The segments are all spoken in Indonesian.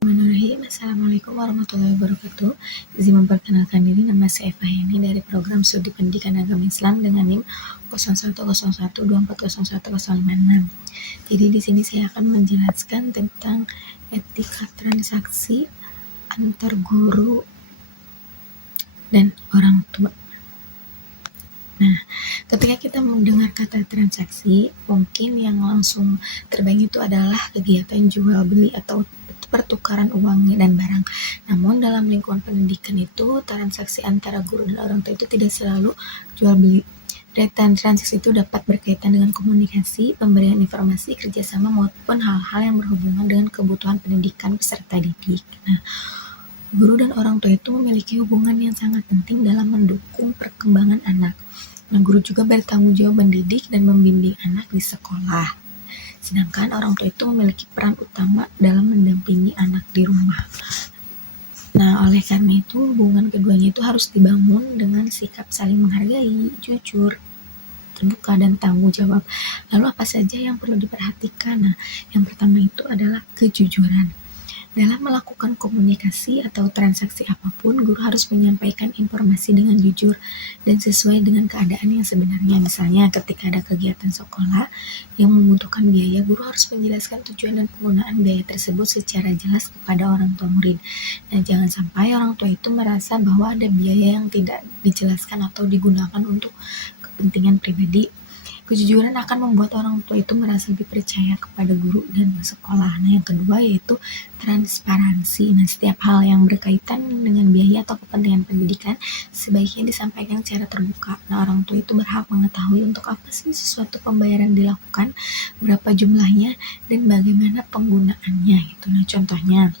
Bismillahirrahmanirrahim. Assalamualaikum warahmatullahi wabarakatuh. Izin memperkenalkan diri, nama saya Faheni dari program Studi Pendidikan Agama Islam dengan NIM 0101240156. Jadi di sini saya akan menjelaskan tentang etika transaksi antar guru dan orang tua. Nah, ketika kita mendengar kata transaksi, mungkin yang langsung terbayang itu adalah kegiatan jual beli atau pertukaran uang dan barang. Namun dalam lingkungan pendidikan itu, transaksi antara guru dan orang tua itu tidak selalu jual beli. Transaksi itu dapat berkaitan dengan komunikasi, pemberian informasi, kerjasama, maupun hal-hal yang berhubungan dengan kebutuhan pendidikan peserta didik. Nah, guru dan orang tua itu memiliki hubungan yang sangat penting dalam mendukung perkembangan anak. Nah, guru juga bertanggung jawab mendidik dan membimbing anak di sekolah. Sedangkan orang tua itu memiliki peran utama dalam mendampingi anak di rumah. Nah, oleh karena itu hubungan keduanya itu harus dibangun dengan sikap saling menghargai, jujur, terbuka, dan tanggung jawab. Lalu apa saja yang perlu diperhatikan? Nah, yang pertama itu adalah kejujuran. Dalam melakukan komunikasi atau transaksi apapun, guru harus menyampaikan informasi dengan jujur dan sesuai dengan keadaan yang sebenarnya. Misalnya ketika ada kegiatan sekolah yang membutuhkan biaya, guru harus menjelaskan tujuan dan penggunaan biaya tersebut secara jelas kepada orang tua murid. Nah, jangan sampai orang tua itu merasa bahwa ada biaya yang tidak dijelaskan atau digunakan untuk kepentingan pribadi. Kejujuran akan membuat orang tua itu merasa lebih percaya kepada guru dan sekolah. Nah, yang kedua yaitu transparansi. Nah, setiap hal yang berkaitan dengan biaya atau kepentingan pendidikan sebaiknya disampaikan secara terbuka. Nah, orang tua itu berhak mengetahui untuk apa sih sesuatu pembayaran dilakukan, berapa jumlahnya, dan bagaimana penggunaannya. Gitu. Nah, contohnya,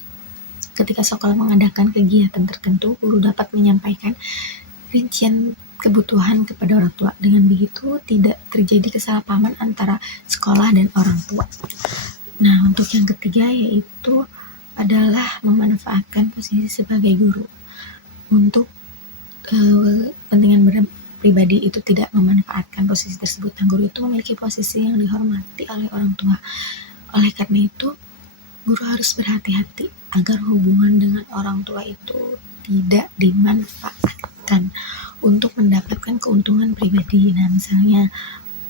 ketika sekolah mengadakan kegiatan tertentu, guru dapat menyampaikan rincian kebutuhan kepada orang tua. Dengan begitu tidak terjadi kesalahpahaman antara sekolah dan orang tua. Nah, untuk yang ketiga yaitu adalah memanfaatkan posisi sebagai guru untuk kepentingan pribadi itu tidak memanfaatkan posisi tersebut. Nah, guru itu memiliki posisi yang dihormati oleh orang tua. Oleh karena itu, guru harus berhati-hati agar hubungan dengan orang tua itu tidak dimanfaatkan untuk mendapatkan keuntungan pribadi. Nah, misalnya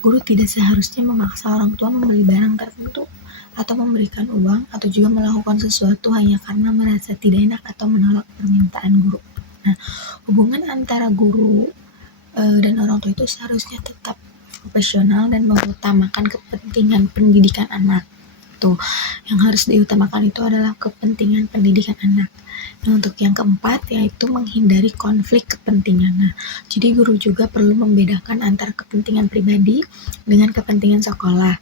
guru tidak seharusnya memaksa orang tua membeli barang tertentu atau memberikan uang atau juga melakukan sesuatu hanya karena merasa tidak enak atau menolak permintaan guru. Nah, hubungan antara guru dan orang tua itu seharusnya tetap profesional dan mengutamakan kepentingan pendidikan anak. Tuh, yang harus diutamakan itu adalah kepentingan pendidikan anak. Nah, untuk yang keempat yaitu menghindari konflik kepentingan. Nah, jadi guru juga perlu membedakan antara kepentingan pribadi dengan kepentingan sekolah.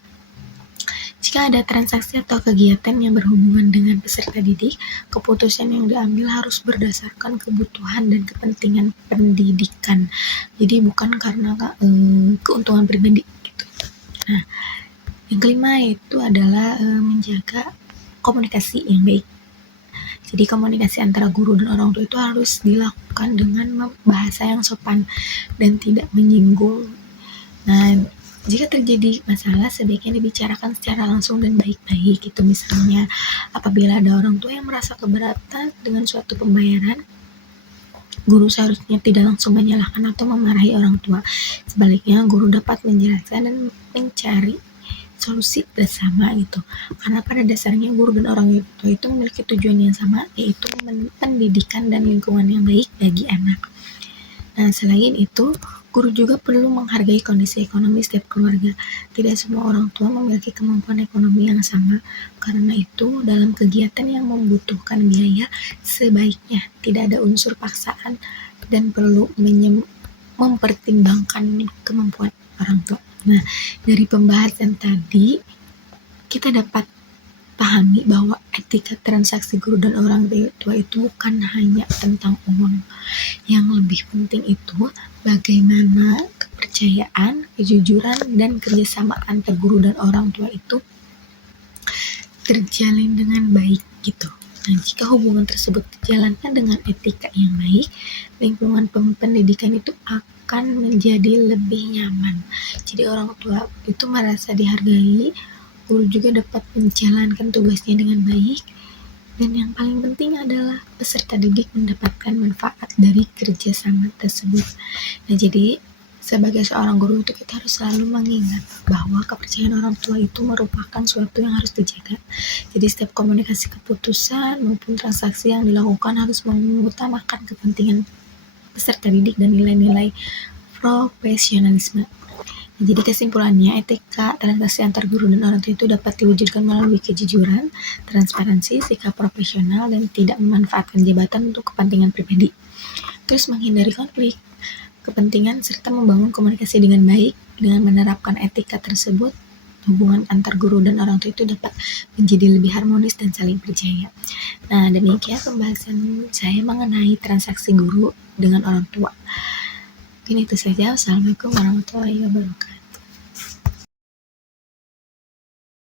Jika ada transaksi atau kegiatan yang berhubungan dengan peserta didik, keputusan yang diambil harus berdasarkan kebutuhan dan kepentingan pendidikan. Jadi bukan karena keuntungan pribadi gitu. Nah, yang kelima yaitu adalah menjaga komunikasi yang baik. Jadi komunikasi antara guru dan orang tua itu harus dilakukan dengan bahasa yang sopan dan tidak menyinggung. Nah, jika terjadi masalah sebaiknya dibicarakan secara langsung dan baik-baik gitu. Misalnya apabila ada orang tua yang merasa keberatan dengan suatu pembayaran, guru seharusnya tidak langsung menyalahkan atau memarahi orang tua. Sebaliknya, guru dapat menjelaskan dan mencari solusi bersama gitu. Karena pada dasarnya guru dan orang tua itu memiliki tujuan yang sama, yaitu pendidikan dan lingkungan yang baik bagi anak. Nah, selain itu, guru juga perlu menghargai kondisi ekonomi setiap keluarga. Tidak semua orang tua memiliki kemampuan ekonomi yang sama. Karena itu, dalam kegiatan yang membutuhkan biaya, sebaiknya tidak ada unsur paksaan dan perlu mempertimbangkan kemampuan orang tua. Nah, dari pembahasan tadi kita dapat pahami bahwa etika transaksi guru dan orang tua itu bukan hanya tentang uang. Yang lebih penting itu bagaimana kepercayaan, kejujuran, dan kerjasama antar guru dan orang tua itu terjalin dengan baik gitu. Nah, jika hubungan tersebut dijalankan dengan etika yang baik, lingkungan pendidikan itu akan menjadi lebih nyaman. Jadi orang tua itu merasa dihargai, guru juga dapat menjalankan tugasnya dengan baik, Dan yang paling penting adalah peserta didik mendapatkan manfaat dari kerjasama tersebut. Nah, jadi sebagai seorang guru itu kita harus selalu mengingat bahwa kepercayaan orang tua itu merupakan suatu yang harus dijaga. Jadi setiap komunikasi keputusan maupun transaksi yang dilakukan harus mengutamakan kepentingan peserta didik dan nilai-nilai profesionalisme. Jadi kesimpulannya, etika transaksi antar guru dan orang tua itu dapat diwujudkan melalui kejujuran, transparansi, sikap profesional, dan tidak memanfaatkan jabatan untuk kepentingan pribadi. Terus menghindari konflik kepentingan serta membangun komunikasi dengan baik. Dengan menerapkan etika tersebut, hubungan antar guru dan orang tua itu dapat menjadi lebih harmonis dan saling percaya. Nah, demikian pembahasan saya mengenai transaksi guru dengan orang tua. Mungkin itu saja. Wassalamualaikum warahmatullahi wabarakatuh.